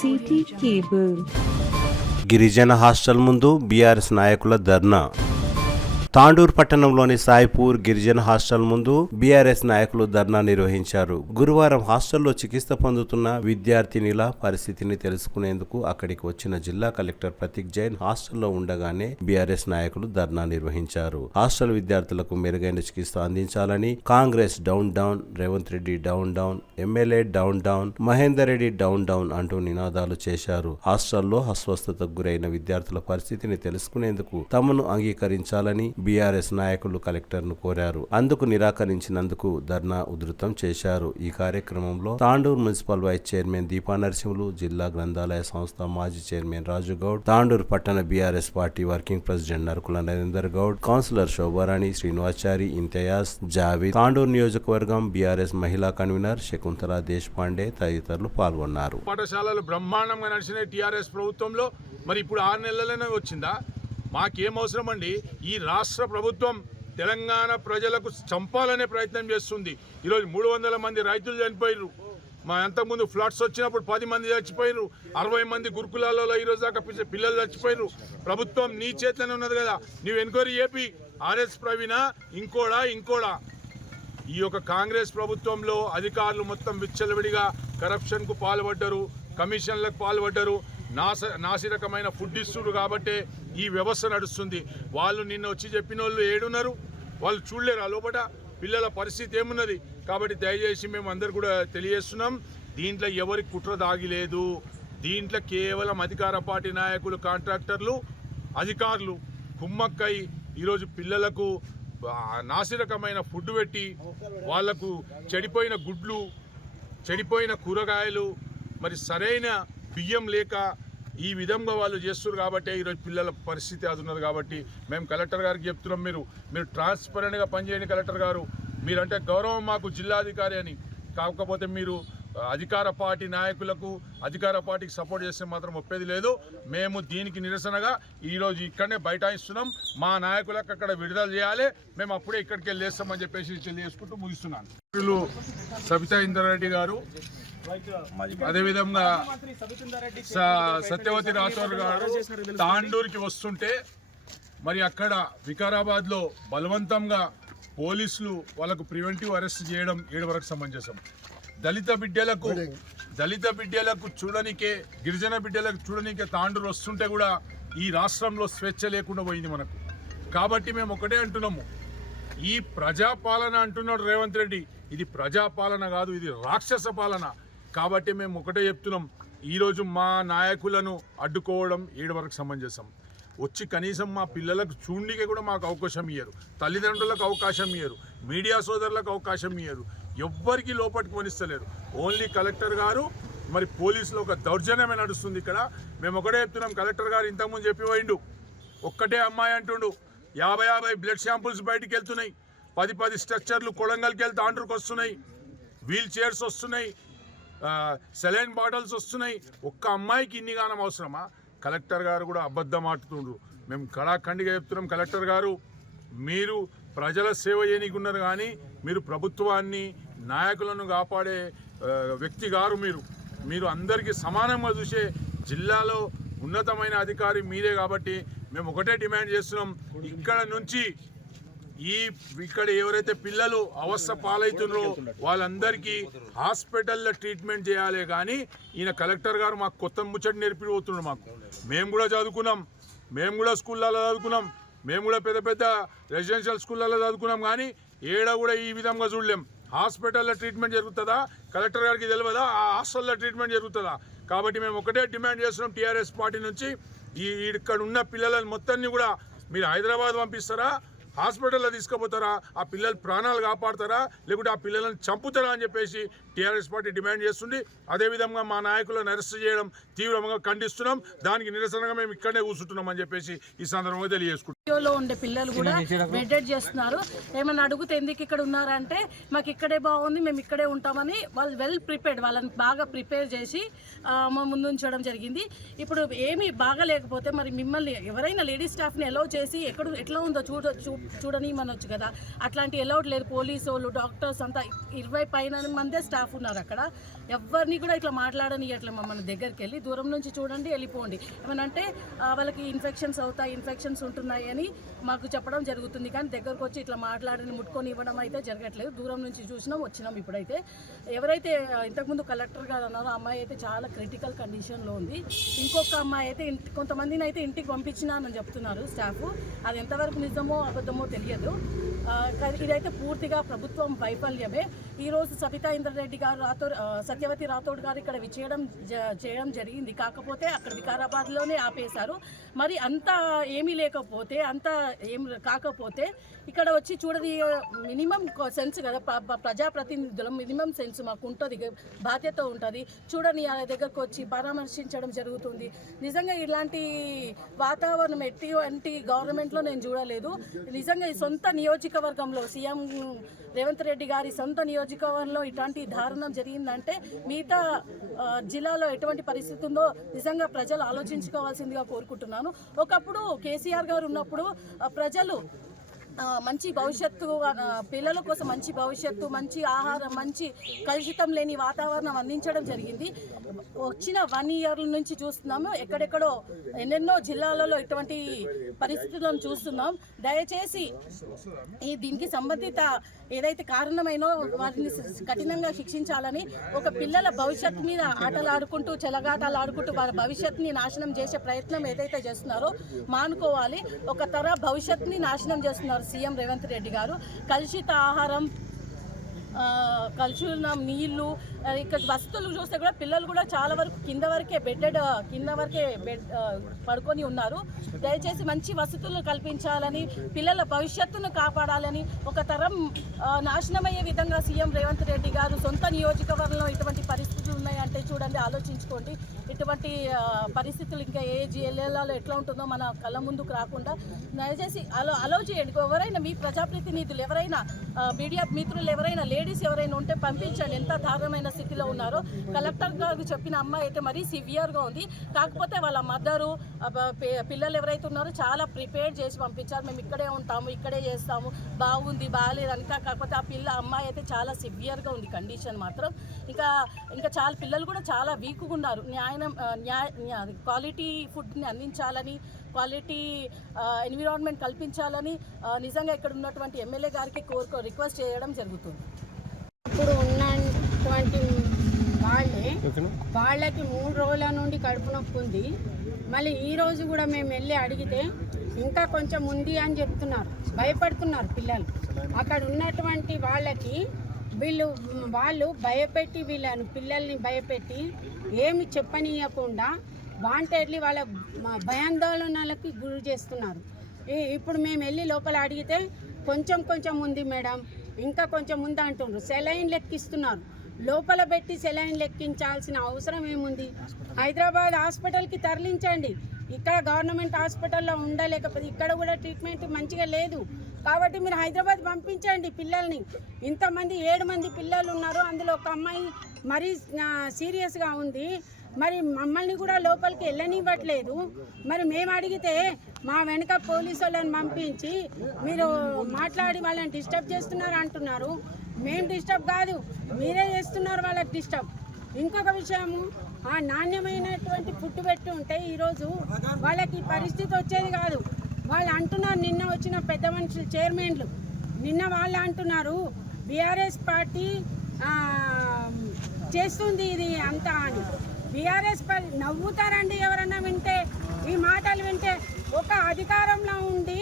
City cable. గిరిజన hostel ముందు BRS నాయకుల ధర్నా. తాండూర్ పట్టణంలోని సాయిపూర్ గిరిజన హాస్టల్ ముందు బీఆర్ఎస్ నాయకులు ధర్నా నిర్వహించారు. గురువారం హాస్టల్లో చికిత్స పొందుతున్న విద్యార్థినిల పరిస్థితిని తెలుసుకునేందుకు అక్కడికి వచ్చిన జిల్లా కలెక్టర్ ప్రతీక్ జైన్ హాస్టల్లో ఉండగానే బీఆర్ఎస్ నాయకులు ధర్నా నిర్వహించారు. హాస్టల్ విద్యార్థులకు మెరుగైన చికిత్స అందించాలని Congress down down, Revanth Reddy down down, MLA down down, Mahender Reddy down down అంటూ నినాదాలు చేశారు. హాస్టల్లో అస్వస్థతకు గురైన విద్యార్థుల పరిస్థితిని తెలుసుకునేందుకు తమను అంగీకరించాలని బీఆర్ఎస్ నాయకులు కలెక్టర్ను కోరారు. అందుకు నిరాకరించినందుకు ధర్నా ఉధృతం చేశారు. ఈ కార్యక్రమంలో Tandur municipal vice chairman Deepa Narasimhulu, జిల్లా గ్రంథాలయ సంస్థ మాజీ చైర్మన్ రాజు గౌడ్, తాండూర్ పట్టణ BRS party working president Narakula Narender Goud, councillor Shobharani, Srinivachari, Imtiaz, Javeed, Tandur నియోజకవర్గం బీఆర్ఎస్ మహిళా కన్వీనర్ శకుంతల దేశపాండే తదితరులు పాల్గొన్నారు. పాఠశాలలు బ్రహ్మాండంగా నడిచిన టీఆర్ఎస్ ప్రభుత్వంలో మరి ఇప్పుడు 6 నెలలనే వచ్చిందా? మాకేం అవసరం అండి? ఈ రాష్ట్ర ప్రభుత్వం తెలంగాణ ప్రజలకు చంపాలనే ప్రయత్నం చేస్తుంది. ఈరోజు 300 మంది రైతులు చనిపోయారు. మా అంతకుముందు ఫ్లడ్స్ వచ్చినప్పుడు 10 మంది చచ్చిపోయారు. 60 మంది గురుకులాలలో ఈరోజు దాకా పిల్లలు చచ్చిపోయారు. ప్రభుత్వం నీ చేతిలోనే ఉన్నది కదా, నువ్వు ఎంక్వైరీ చేపి ఆర్ఎస్ ప్రవీణ ఇంకోడా ఈ యొక్క కాంగ్రెస్ ప్రభుత్వంలో అధికారులు మొత్తం విచ్చలవిడిగా కరప్షన్కు పాల్పడ్డారు, కమిషన్లకు పాల్పడ్డారు, నాసిరకమైన ఫుడ్ ఇస్తున్నారు. కాబట్టి ఈ వ్యవస్థ నడుస్తుంది. వాళ్ళు నిన్న వచ్చి చెప్పిన వాళ్ళు ఏడున్నారు? వాళ్ళు చూడలేరు లోపల పిల్లల పరిస్థితి ఏమున్నది. కాబట్టి దయచేసి మేము అందరు కూడా తెలియజేస్తున్నాం, దీంట్లో ఎవరి కుట్ర దాగిలేదు. దీంట్లో కేవలం అధికార పార్టీ నాయకులు, కాంట్రాక్టర్లు, అధికారులు కుమ్మక్కై ఈరోజు పిల్లలకు నాసిరకమైన ఫుడ్ పెట్టి వాళ్లకు చెడిపోయిన గుడ్లు, చెడిపోయిన కూరగాయలు, మరి సరైన బియ్యం లేక ఈ విధంగా వాళ్ళు చేస్తున్నారు. కాబట్టి ఈరోజు పిల్లల పరిస్థితి అది ఉన్నది. కాబట్టి మేము కలెక్టర్ గారికి చెప్తున్నాం, మీరు ట్రాన్స్పరెంట్గా పనిచేయండి కలెక్టర్ గారు. మీరంటే గౌరవం మాకు జిల్లాధికారి అని. కాకపోతే మీరు అధికార పార్టీ నాయకులకు, అధికార పార్టీకి సపోర్ట్ చేస్తే మాత్రం ఒప్పేది లేదు. మేము దీనికి నిరసనగా ఈరోజు ఇక్కడనే బైఠాయిస్తున్నాం. మా నాయకులకు అక్కడ విడుదల చేయాలి, మేము అప్పుడే ఇక్కడికి వెళ్ళి వేస్తామని చెప్పేసి తెలియజేసుకుంటూ ముగిస్తున్నాను. సబితా ఇంద్రారెడ్డి గారు, అదేవిధంగా సత్యవతి రాథోర్ గారు తాండూరుకి వస్తుంటే మరి అక్కడ వికారాబాద్లో బలవంతంగా పోలీసులు వాళ్ళకు ప్రివెంటివ్ అరెస్ట్ చేయడం 7 వరకు సమంజసం. దళిత బిడ్డలకు చూడనికే, గిరిజన బిడ్డలకు చూడనికే తాండూరు వస్తుంటే కూడా ఈ రాష్ట్రంలో స్వేచ్ఛ లేకుండా పోయింది మనకు. కాబట్టి మేము ఒకటే అంటున్నాము, ఈ ప్రజాపాలన అంటున్నాడు రేవంత్ రెడ్డి, ఇది ప్రజాపాలన కాదు, ఇది రాక్షస పాలన. కాబట్టి మేము ఒకటే చెప్తున్నాం, ఈరోజు మా నాయకులను అడ్డుకోవడం 7 వరకు సమంజసం. వచ్చి కనీసం మా పిల్లలకు చూడనికే కూడా మాకు అవకాశం ఇయ్యరు, తల్లిదండ్రులకు అవకాశం ఇయ్యరు, మీడియా సోదరులకు అవకాశం ఇయ్యరు, ఎవ్వరికి లోపలికి కొనిస్తలేరు. ఓన్లీ కలెక్టర్ గారు మరి పోలీసులు ఒక దౌర్జన్యమే నడుస్తుంది ఇక్కడ. మేము ఒకటే చెప్తున్నాం, కలెక్టర్ గారు ఇంతకుముందు చెప్పి పోయిండు, ఒక్కటే అమ్మాయి అంటుండు, 50 బ్లడ్ శాంపుల్స్ బయటికి వెళ్తున్నాయి, 10 స్ట్రక్చర్లు కొడంగల్కి వెళ్తే తాండూరుకు వస్తున్నాయి, వీల్ చైర్స్ వస్తున్నాయి, సెలైన్ బాటిల్స్ వస్తున్నాయి. ఒక్క అమ్మాయికి ఇన్ని గానం అవసరమా? కలెక్టర్ గారు కూడా అబద్ధం ఆడుతుండ్రు. మేము కళాఖండిగా చెప్తున్నాం, కలెక్టర్ గారు మీరు ప్రజల సేవ చేయనీకున్నారు కానీ మీరు ప్రభుత్వాన్ని, నాయకులను కాపాడే వ్యక్తి గారు. మీరు అందరికీ సమానంగా చూసే జిల్లాలో ఉన్నతమైన అధికారి మీరే. కాబట్టి మేము ఒకటే డిమాండ్ చేస్తున్నాం, ఇక్కడ నుంచి ఇక్కడ ఎవరైతే పిల్లలు అవస్థ పాలవుతున్నారో వాళ్ళందరికీ హాస్పిటల్లో ట్రీట్మెంట్ చేయాలి. కానీ ఈయన కలెక్టర్ గారు మాకు కొత్త ముచ్చట నేర్పిపోతున్నాడు. మేము కూడా చదువుకున్నాం, మేము కూడా స్కూళ్ళలో చదువుకున్నాం, మేము కూడా పెద్ద రెసిడెన్షియల్ స్కూళ్ళలో చదువుకున్నాం. కానీ ఏడా కూడా ఈ విధంగా చూడలేం. హాస్పిటల్లో ట్రీట్మెంట్ జరుగుతుందా? కలెక్టర్ గారికి తెలియదా ఆ హాస్టల్లో ట్రీట్మెంట్ జరుగుతుందా? కాబట్టి మేము ఒకటే డిమాండ్ చేస్తున్నాం టీఆర్ఎస్ పార్టీ నుంచి, ఇక్కడ ఉన్న పిల్లలను మొత్తాన్ని కూడా మీరు హైదరాబాద్ పంపిస్తారా, హాస్పిటల్లో తీసుకుపోతారా, ఆ పిల్లల ప్రాణాలు కాపాడతారా, లేకుంటే ఆ పిల్లలను చంపుతారా అని చెప్పేసి టీఆర్ఎస్ పార్టీ డిమాండ్ చేస్తుంది. అదేవిధంగా మా నాయకులను అరెస్ట్ చేయడం తీవ్రంగా ఖండిస్తున్నాం. దానికి నిరసనగా మేము ఇక్కడనే కూర్చుంటున్నాం అని చెప్పేసి ఈ సందర్భంగా తెలియజేసుకుంటున్నాం. లో ఉండే పిల్లలు కూడా బెడ్డెడ్ చేస్తున్నారు. ఏమన్నా అడిగితే ఎందుకు ఇక్కడ ఉన్నారంటే మాకు ఇక్కడే బాగుంది, మేము ఇక్కడే ఉంటామని వాళ్ళు వెల్ ప్రిపేర్డ్, వాళ్ళని బాగా ప్రిపేర్ చేసి ముందు ఉంచడం జరిగింది. ఇప్పుడు ఏమీ బాగా లేకపోతే మరి మిమ్మల్ని ఎవరైనా లేడీ స్టాఫ్ని అలౌ చేసి ఎట్లా ఉందో చూడని మనొచ్చు కదా. అట్లాంటి అలౌడ్ లేదు. పోలీసు వాళ్ళు, డాక్టర్స్ అంతా 20 పైన మందే స్టాఫ్ ఉన్నారు అక్కడ. ఎవరిని కూడా ఇట్లా మాట్లాడని అట్లా మన దగ్గరికి వెళ్ళి దూరం నుంచి చూడండి వెళ్ళిపోండి. ఏమనంటే వాళ్ళకి ఇన్ఫెక్షన్స్ అవుతాయి, ఇన్ఫెక్షన్స్ ఉంటున్నాయి అని మాకు చెప్పడం జరుగుతుంది. కానీ దగ్గరకు వచ్చి ఇట్లా మాట్లాడని ముట్టుకొని ఇవ్వడం అయితే జరగట్లేదు. దూరం నుంచి చూసినాం, వచ్చినాం. ఇప్పుడైతే ఎవరైతే ఇంతకుముందు కలెక్టర్ గారు అన్నారో అమ్మాయి అయితే చాలా క్రిటికల్ కండిషన్లో ఉంది. ఇంకొక అమ్మాయి అయితే కొంతమందిని అయితే ఇంటికి పంపించినానని చెప్తున్నారు స్టాఫ్. అది ఎంతవరకు నిజమో అబద్ధమో తెలియదు. ఇదైతే పూర్తిగా ప్రభుత్వం వైఫల్యమే. ఈరోజు సబితా ఇంద్రారెడ్డి గారు సత్యవతి రాథోడ్ గారు ఇక్కడ చేయడం జరిగింది. కాకపోతే అక్కడ వికారాబాద్లోనే ఆపేశారు. మరి అంత ఏమీ లేకపోతే, అంత ఏం కాకపోతే ఇక్కడ వచ్చి చూడది మినిమం సెన్స్ కదా, ప్రజాప్రతినిధుల మినిమం సెన్స్ మాకు ఉంటుంది, బాధ్యత ఉంటుంది. చూడని ఆ దగ్గరకు వచ్చి పరామర్శించడం జరుగుతుంది. నిజంగా ఇలాంటి వాతావరణం ఎట్టి గవర్నమెంట్లో నేను చూడలేదు. నిజంగా ఈ సొంత నియోజకవర్గంలో సీఎం రేవంత్ రెడ్డి గారి సొంత నియోజకవర్గంలో ఇట్లాంటి దారుణం జరిగిందంటే మిగతా జిల్లాలో ఎటువంటి పరిస్థితి ఉందో నిజంగా ప్రజలు ఆలోచించుకోవాల్సిందిగా కోరుకుంటున్నాను. ఒకప్పుడు కేసీఆర్ గారు ఉన్నప్పుడు ప్రజలు మంచి భవిష్యత్తు, పిల్లల కోసం మంచి భవిష్యత్తు, మంచి ఆహారం, మంచి కలుషితం లేని వాతావరణం అందించడం జరిగింది. వచ్చిన 1 year నుంచి చూస్తున్నాము, ఎక్కడెక్కడో ఎన్నెన్నో జిల్లాలలో ఇటువంటి పరిస్థితులను చూస్తున్నాం. దయచేసి దీనికి సంబంధిత ఏదైతే కారణమైనో వాటిని కఠినంగా శిక్షించాలని, ఒక పిల్లల భవిష్యత్తు మీద ఆటలాడుకుంటూ చెలగాటాలు ఆడుకుంటూ వారి భవిష్యత్తుని నాశనం చేసే ప్రయత్నం ఏదైతే చేస్తున్నారో మానుకోవాలి. ఒక తర భవిష్యత్తుని నాశనం చేస్తున్నారు సీఎం రేవంత్ రెడ్డి గారు. కలుషిత ఆహారం, కలుషిత నీళ్లు, ఇక్కడ వస్తువులు చూస్తే కూడా పిల్లలు కూడా చాలా వరకు కింద వరకే పడుకొని ఉన్నారు. దయచేసి మంచి వసతులు కల్పించాలని, పిల్లల భవిష్యత్తును కాపాడాలని, ఒక తరం నాశనమయ్యే విధంగా సీఎం రేవంత్ రెడ్డి గారు సొంత నియోజకవర్గంలో ఇటువంటి పరిస్థితులు ఉన్నాయంటే చూడండి, ఆలోచించుకోండి. ఇటువంటి పరిస్థితులు ఇంకా ఏ జిల్లాలో ఎట్లా ఉంటుందో మన కళ్ళ ముందుకు రాకుండా దయచేసి అలౌ చేయండి. ఎవరైనా మీ ప్రజాప్రతినిధులు ఎవరైనా, మీడియా మిత్రులు ఎవరైనా, లేడీస్ ఎవరైనా ఉంటే పంపించండి. ఎంత దారుణమైన స్థితిలో ఉన్నారో. కలెక్టర్ గారు చెప్పిన అమ్మాయి అయితే మరీ సివియర్గా ఉంది. కాకపోతే వాళ్ళ మదరు, పిల్లలు ఎవరైతే ఉన్నారో చాలా ప్రిపేర్ చేసి పంపించారు. మేము ఇక్కడే ఉంటాము, ఇక్కడే చేస్తాము, బాగుంది, బాగాలేదు అని. కాకపోతే ఆ అమ్మాయి అయితే చాలా సివియర్గా ఉంది కండిషన్ మాత్రం. ఇంకా చాలా పిల్లలు కూడా చాలా వీక్గా ఉన్నారు. క్వాలిటీ ఫుడ్ని అందించాలని, క్వాలిటీ ఎన్విరాన్మెంట్ కల్పించాలని నిజంగా ఇక్కడ ఉన్నటువంటి ఎమ్మెల్యే గారికి రిక్వెస్ట్ చేయడం జరుగుతుంది. ఇప్పుడు ఉన్నటువంటి వాళ్ళకి 3 రోజుల నుండి కడుపు నొప్పి ఉంది. మళ్ళీ ఈరోజు కూడా మేము వెళ్ళి అడిగితే ఇంకా కొంచెం ఉంది అని చెప్తున్నారు. భయపడుతున్నారు పిల్లలు. అక్కడ ఉన్నటువంటి వాళ్ళు భయపెట్టి పిల్లల్ని భయపెట్టి ఏమి చెప్పనీయకుండా వాంటెడ్లీ వాళ్ళ భయాందోళనలకి గురి చేస్తున్నారు. ఇప్పుడు మేము వెళ్ళి లోపల అడిగితే కొంచెం ఉంది మేడం, ఇంకా కొంచెం ఉంది అంటున్నారు. సెలైన్ లెక్కిస్తున్నారు. లోపల పెట్టి సెలైన్ లెక్కించాల్సిన అవసరం ఏముంది? హైదరాబాద్ హాస్పిటల్కి తరలించండి. ఇక్కడ గవర్నమెంట్ హాస్పిటల్లో ఉండలేకపోతే ఇక్కడ కూడా ట్రీట్మెంట్ మంచిగా లేదు కాబట్టి మీరు హైదరాబాద్ పంపించండి పిల్లల్ని. ఇంతమంది 7 మంది పిల్లలు ఉన్నారు. అందులో ఒక అమ్మాయి మరీ సీరియస్గా ఉంది. మరి మమ్మల్ని కూడా లోపలికి వెళ్ళనివ్వట్లేదు. మరి మేము అడిగితే మా వెనక పోలీసు వాళ్ళని పంపించి మీరు మాట్లాడి వాళ్ళని డిస్టర్బ్ చేస్తున్నారు అంటున్నారు. మేము డిస్టర్బ్ కాదు, మీరే చేస్తున్నారు వాళ్ళకి డిస్టర్బ్. ఇంకొక విషయము, నాణ్యమైనటువంటి ఫుడ్ పెట్టి ఉంటే ఈరోజు వాళ్ళకి పరిస్థితి వచ్చేది కాదు. వాళ్ళు అంటున్నారు, నిన్న వచ్చిన పెద్ద మనుషులు చైర్మన్లు నిన్న వాళ్ళు అంటున్నారు బీఆర్ఎస్ పార్టీ చేస్తుంది ఇది అంతా అని. బీఆర్ఎస్ నవ్వుతారండి ఎవరన్నా వింటే, ఈ మాటలు వింటే. ఒక అధికారంలో ఉండి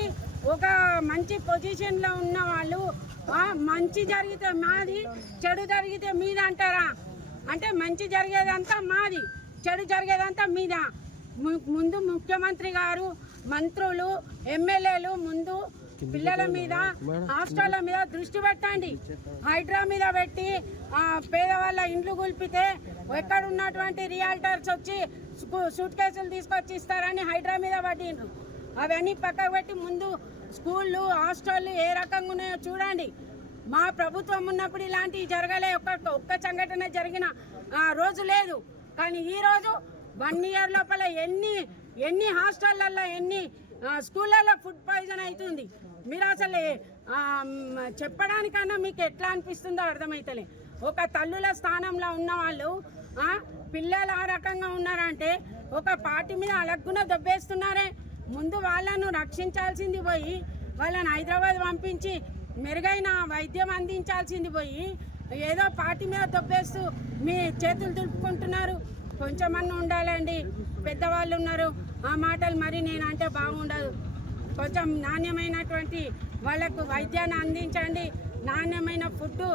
ఒక మంచి పొజిషన్లో ఉన్న వాళ్ళు మంచి జరిగితే మాది, చెడు జరిగితే మీద అంటారా? అంటే మంచి జరిగేదంతా మాది, చెడు జరిగేదంతా మీద. ముందు ముఖ్యమంత్రి గారు, మంత్రులు, ఎమ్మెల్యేలు ముందు పిల్లల మీద, హాస్టళ్ల మీద దృష్టి పెట్టండి. హైడ్రా మీద పెట్టి పేదవాళ్ళ ఇండ్లు కూల్పితే ఎక్కడ ఉన్నటువంటి రియాల్టర్స్ వచ్చి సూట్ కేసులు తీసుకొచ్చి ఇస్తారని హైడ్రా మీద పట్టిండ్రు. అవన్నీ పక్కకు పెట్టి ముందు స్కూళ్ళు హాస్టళ్ళు ఏ రకంగా ఉన్నాయో చూడండి. మా ప్రభుత్వం ఉన్నప్పుడు ఇలాంటివి జరగలే, ఒక్క సంఘటన జరిగిన రోజు లేదు. కానీ ఈరోజు 1 year లోపల ఎన్ని హాస్టళ్ళల్లో ఎన్ని స్కూళ్ళల్లో ఫుడ్ పాయిజన్ అవుతుంది. మీరు అసలు చెప్పడానికన్నా మీకు ఎట్లా అనిపిస్తుందో అర్థమవుతలే. ఒక తల్లుల స్థానంలో ఉన్న వాళ్ళు పిల్లలు ఆ రకంగా ఉన్నారంటే ఒక పార్టీ మీద అలగ్గున దొబ్బేస్తున్నారే. ముందు వాళ్ళను రక్షించాల్సింది పోయి వాళ్ళని హైదరాబాద్ పంపించి మెరుగైన వైద్యం అందించాల్సింది పోయి ఏదో పార్టీ మీద దొబ్బేస్తూ మీ చేతులు దులుపుకుంటున్నారు. కొంచెమన్నా ఉండాలండి, పెద్దవాళ్ళు ఉన్నారు. ఆ మాటలు మరి నేనంటే బాగుండదు. కొంచెం నాణ్యమైనటువంటి వాళ్ళకు వైద్యాన్ని అందించండి, నాణ్యమైన ఫుడ్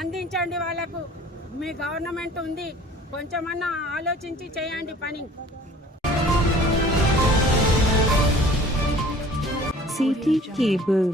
అందించండి వాళ్ళకు. మీ గవర్నమెంట్ ఉంది, కొంచెమన్నా ఆలోచించి చేయండి పని. CT Cable